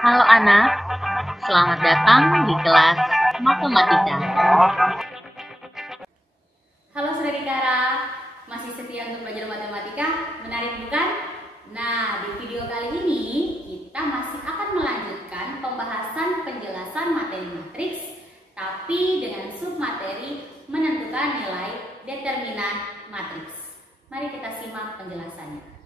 Halo anak, selamat datang di kelas Matematika. Halo Saudara, masih setia untuk belajar matematika? Menarik bukan? Nah, di video kali ini kita masih akan melanjutkan pembahasan penjelasan materi matriks, tapi dengan submateri menentukan nilai determinan matriks. Mari kita simak penjelasannya.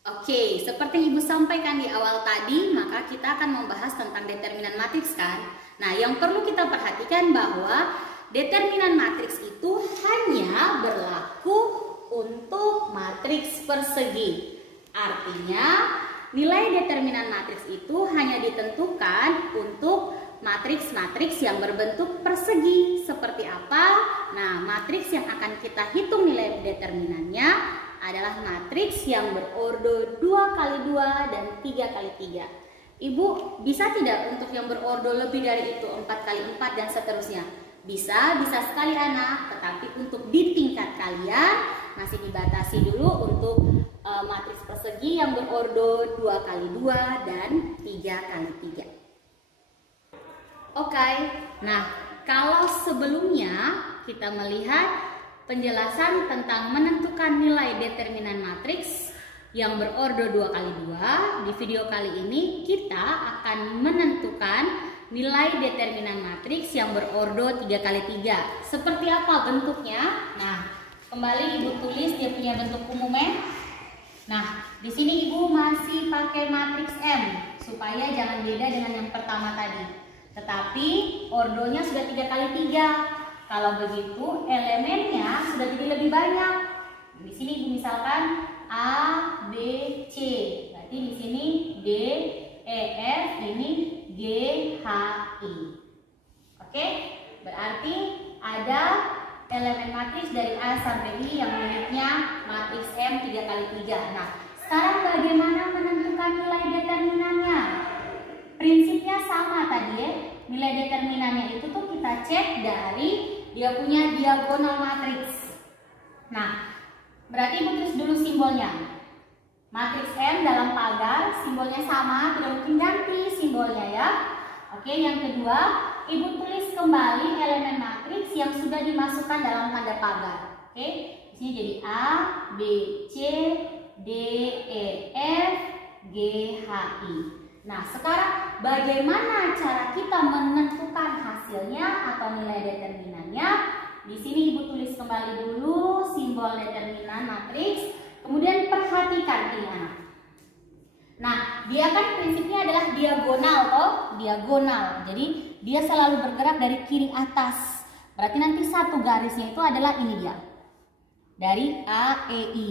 Oke, seperti Ibu sampaikan di awal tadi, maka kita akan membahas tentang determinan matriks kan? Nah, yang perlu kita perhatikan bahwa determinan matriks itu hanya berlaku untuk matriks persegi. Artinya, nilai determinan matriks itu hanya ditentukan untuk matriks-matriks yang berbentuk persegi. Seperti apa? Nah, matriks yang akan kita hitung nilai determinannya adalah matriks yang berordo 2x2 dan 3x3. Ibu, bisa tidak untuk yang berordo lebih dari itu, 4x4 dan seterusnya? Bisa sekali anak, tetapi untuk di tingkat kalian masih dibatasi dulu untuk matriks persegi yang berordo 2x2 dan 3x3. Oke, nah kalau sebelumnya kita melihat penjelasan tentang menentukan nilai determinan matriks yang berordo 2x2, di video kali ini kita akan menentukan nilai determinan matriks yang berordo 3x3. Seperti apa bentuknya? Nah, kembali Ibu tulis dia punya bentuk umumnya. Nah, di sini Ibu masih pakai matriks M supaya jangan beda dengan yang pertama tadi. Tetapi ordonya sudah 3x3. Kalau begitu elemennya sudah jadi lebih banyak. Di sini misalkan A, B, C. Berarti di sini D, E, F, ini G, H, I. Oke? Berarti ada elemen matriks dari A sampai I yang miliknya matriks M 3x3. Nah, sekarang bagaimana menentukan nilai determinannya? Prinsipnya sama tadi ya. Nilai determinannya itu tuh kita cek dari dia punya diagonal matriks. Nah, berarti Ibu tulis dulu simbolnya. Matriks M dalam pagar, simbolnya sama, tidak mungkin ganti simbolnya ya. Oke, yang kedua, Ibu tulis kembali elemen matriks yang sudah dimasukkan dalam tanda pagar. Oke, di sini jadi A, B, C, D, E, F, G, H, I. Nah, sekarang bagaimana cara kita menentukan hasilnya atau nilai determinannya? Di sini Ibu tulis kembali dulu simbol determinan matriks, kemudian perhatikan ini anak. Nah, dia kan prinsipnya adalah diagonal toh, diagonal. Jadi dia selalu bergerak dari kiri atas. Berarti nanti satu garisnya itu adalah ini dia. Dari A, E, I.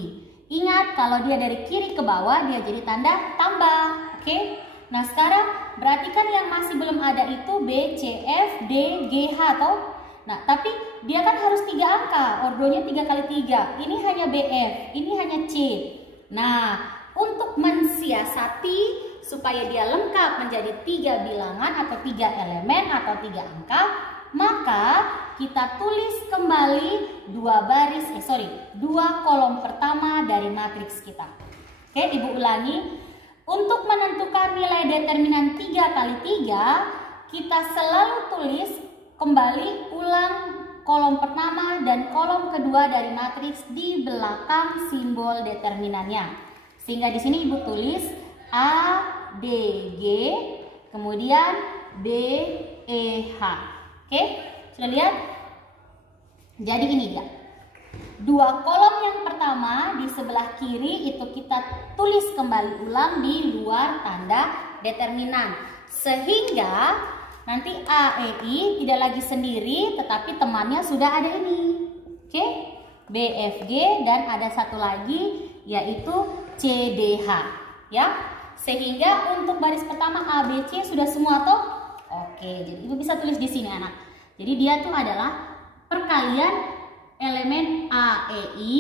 Ingat kalau dia dari kiri ke bawah dia jadi tanda tambah. Oke? Nah, sekarang berarti kan yang masih belum ada itu B, C, F, D, G, H toh. Nah, tapi dia kan harus 3 angka, ordonya 3x3. Ini hanya BF, ini hanya C. Nah, untuk mensiasati supaya dia lengkap menjadi 3 bilangan atau 3 elemen atau 3 angka, maka kita tulis kembali 2 kolom pertama dari matriks kita. Oke, Ibu ulangi. Untuk menentukan nilai determinan 3x3, kita selalu tulis kembali ulang kolom pertama dan kolom kedua dari matriks di belakang simbol determinannya. Sehingga di sini Ibu tulis A, D, G, kemudian B, E, H. Oke, sudah lihat? Jadi ini dia. 2 kolom yang pertama di sebelah kiri itu kita tulis kembali ulang di luar tanda determinan. Sehingga nanti A, E, I tidak lagi sendiri tetapi temannya sudah ada ini. Oke? B, F, G dan ada satu lagi yaitu C, D, H. Ya? Sehingga untuk baris pertama A, B, C sudah semua toh? Oke, jadi Ibu bisa tulis di sini anak. Jadi dia tuh adalah perkalian elemen A, E, I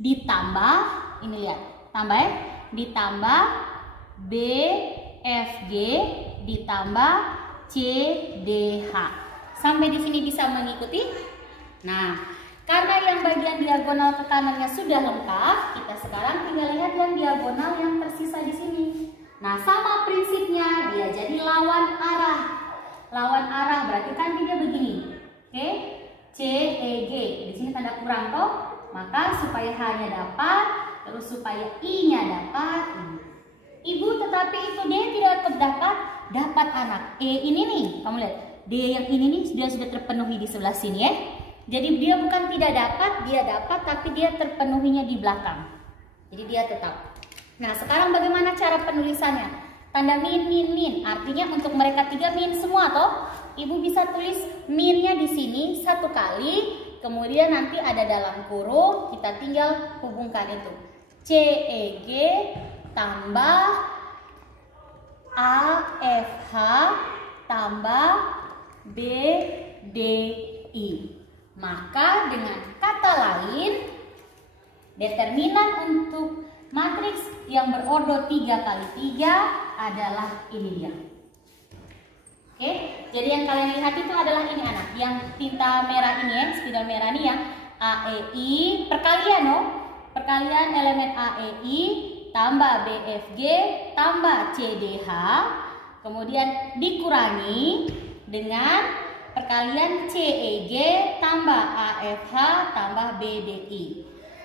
ditambah, ini lihat, tambah ya, ditambah B, F, G ditambah C, D, H. Sampai di sini bisa mengikuti? Nah, karena yang bagian diagonal ke kanannya sudah lengkap, kita sekarang tinggal lihat yang diagonal yang tersisa di sini. Nah, sama prinsipnya lawan arah, berarti kan dia begini. Oke, C, E, G. Di sini tanda kurang toh. Maka supaya H-nya dapat, terus supaya I-nya dapat. Ibu, tetapi itu D tidak dapat anak. E ini nih, kamu lihat. D yang ini nih sudah terpenuhi di sebelah sini ya. Jadi dia bukan tidak dapat, dia dapat, tapi dia terpenuhinya di belakang. Jadi dia tetap. Nah, sekarang bagaimana cara penulisannya? Tanda min, min, min. Artinya untuk mereka tiga min semua toh. Ibu bisa tulis minnya di sini satu kali. Kemudian nanti ada dalam kurung, kita tinggal hubungkan itu. C, E, G tambah A, F, H tambah B, D, I. Maka dengan kata lain, determinan untuk matriks yang berordo 3 kali 3 adalah ini dia. Oke, jadi yang kalian lihat itu adalah ini anak, yang tinta merah ini ya, spidol merah ini yang A, E, I, perkalian no, perkalian elemen A, E, I tambah B, F, G tambah C, D, H, kemudian dikurangi dengan perkalian C, E, G tambah A, F, H tambah B, D, I.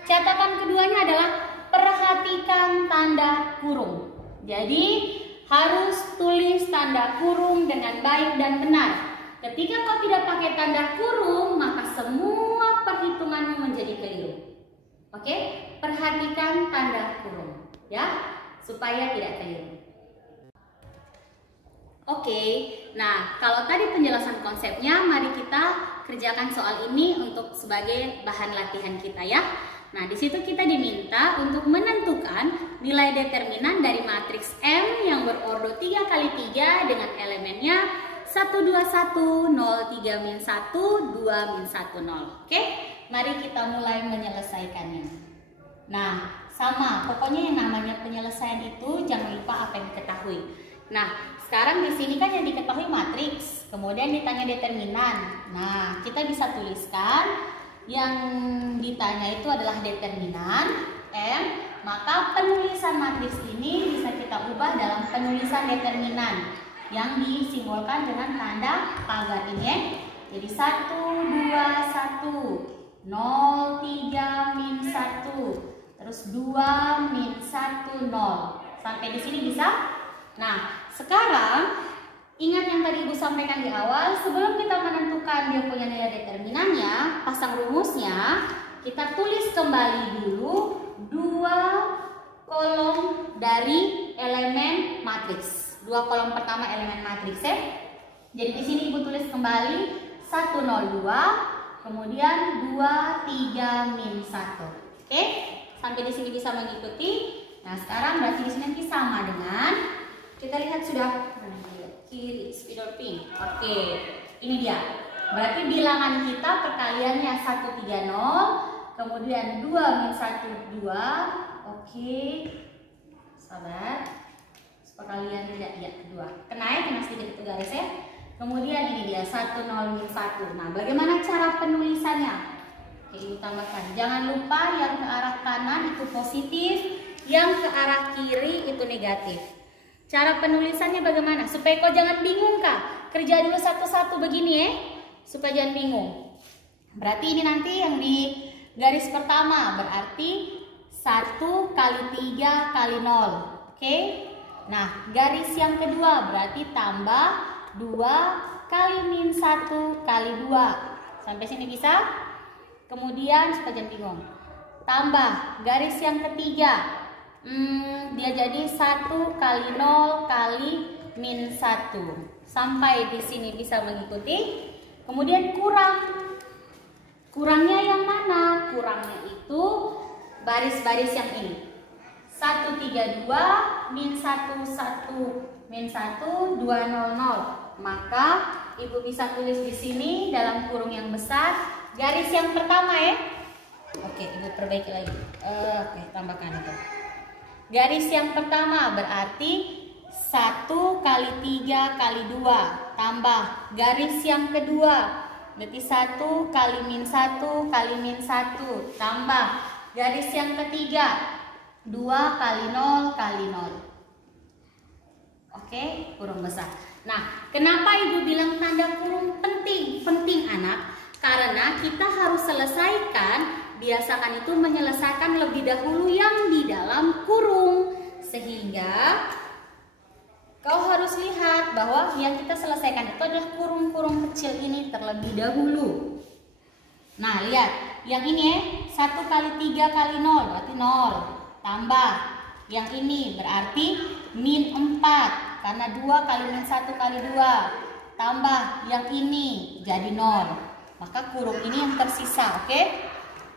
Catatan keduanya adalah perhatikan tanda kurung. Jadi harus tulis tanda kurung dengan baik dan benar. Ketika kau tidak pakai tanda kurung, maka semua perhitunganmu menjadi keliru. Oke? Perhatikan tanda kurung ya, supaya tidak keliru. Oke, nah kalau tadi penjelasan konsepnya, mari kita kerjakan soal ini untuk sebagai bahan latihan kita ya. Nah, di situ kita diminta untuk menentukan nilai determinan dari matriks M yang berordo 3 kali 3 dengan elemennya 1, 2, 1, 0, 3, min 1, 2, min 1, 0. Oke, mari kita mulai menyelesaikannya. Nah, sama, pokoknya yang namanya penyelesaian itu jangan lupa apa yang diketahui. Nah, sekarang di sini kan yang diketahui matriks, kemudian ditanya determinan. Nah, kita bisa tuliskan yang ditanya itu adalah determinan M, maka penulisan matriks ini bisa kita ubah dalam penulisan determinan yang disimbolkan dengan tanda pagar ini ya. Jadi 1, 2, 1, 0, 3, min 1, terus 2, min 1, 0. Sampai di sini bisa? Nah, sekarang ingat yang tadi Ibu sampaikan di awal, sebelum kita menentukan dia punya nilai determinannya, pasang rumusnya, kita tulis kembali dulu 2 kolom dari elemen matriks. 2 kolom pertama elemen matriks ya. Jadi di sini Ibu tulis kembali 1, 0, 2, kemudian 2, 3, min 1. Oke? Sampai di sini bisa mengikuti. Nah, sekarang berarti di sini nanti sama dengan, kita lihat sudah kiri spidol pink. Oke, ini dia. Berarti bilangan kita perkaliannya 1, 3, 0, kemudian 2, min 1, 2. Oke, sabar. Perkalian tidak, ya 2. Kena sedikit itu garis ya. Kemudian ini dia 1, 0, min 1. Nah, bagaimana cara penulisannya? Oke, Ibu tambahkan. Jangan lupa yang ke arah kanan itu positif, yang ke arah kiri itu negatif. Cara penulisannya bagaimana? Supaya kau jangan bingung Kak. Kerja dulu satu-satu begini ya. Supaya jangan bingung. Berarti ini nanti yang di garis pertama. Berarti 1 kali 3 kali 0. Oke. Nah, garis yang kedua berarti tambah 2 kali min 1 kali 2. Sampai sini bisa? Kemudian supaya jangan bingung. Tambah garis yang ketiga. Dia jadi 1 kali 0 kali min 1. Sampai di sini bisa mengikuti. Kemudian kurangnya yang mana? Kurangnya itu baris-baris yang ini. 1, 3, 2, min 1, 1, min 1, 2, 0, 0. Maka Ibu bisa tulis di sini dalam kurung yang besar garis yang pertama ya. Oke, Ibu perbaiki lagi. Oke, tambahkan itu. Garis yang pertama berarti 1 kali 3 kali 2 tambah garis yang kedua berarti 1 kali min 1 kali min 1 tambah garis yang ketiga 2 kali 0 kali 0. Oke, kurung besar. Nah, kenapa Ibu bilang tanda kurung penting? Penting anak, karena kita harus selesaikan, biasakan itu menyelesaikan lebih dahulu yang di dalam kurung. Sehingga kau harus lihat bahwa yang kita selesaikan itu adalah kurung-kurung kecil ini terlebih dahulu. Nah, lihat, yang ini 1 kali 3 kali 0 berarti 0. Tambah yang ini berarti min 4, karena 2 kali min 1 kali 2. Tambah yang ini jadi 0. Maka kurung ini yang tersisa, oke?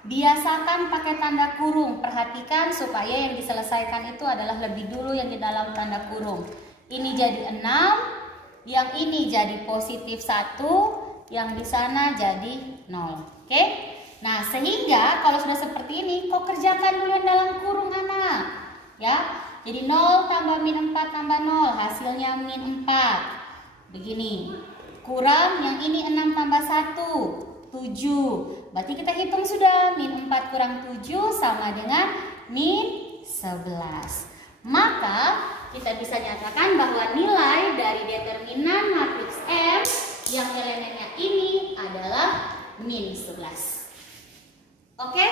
Biasakan pakai tanda kurung. Perhatikan supaya yang diselesaikan itu adalah lebih dulu yang di dalam tanda kurung. Ini jadi 6, yang ini jadi positif 1, yang di sana jadi 0. Oke? Nah, sehingga kalau sudah seperti ini, kau kerjakan dulu yang dalam kurung anak. Ya, jadi 0 tambah min 4 tambah 0, hasilnya min 4. Begini. Kurang yang ini 6 tambah 1, 7. Berarti kita hitung sudah, min 4 kurang 7 sama dengan min 11. Maka kita bisa nyatakan bahwa nilai dari determinan matriks M yang elemennya ini adalah min 11. Oke,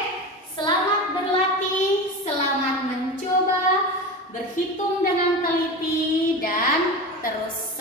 selamat berlatih, selamat mencoba, berhitung dengan teliti dan terus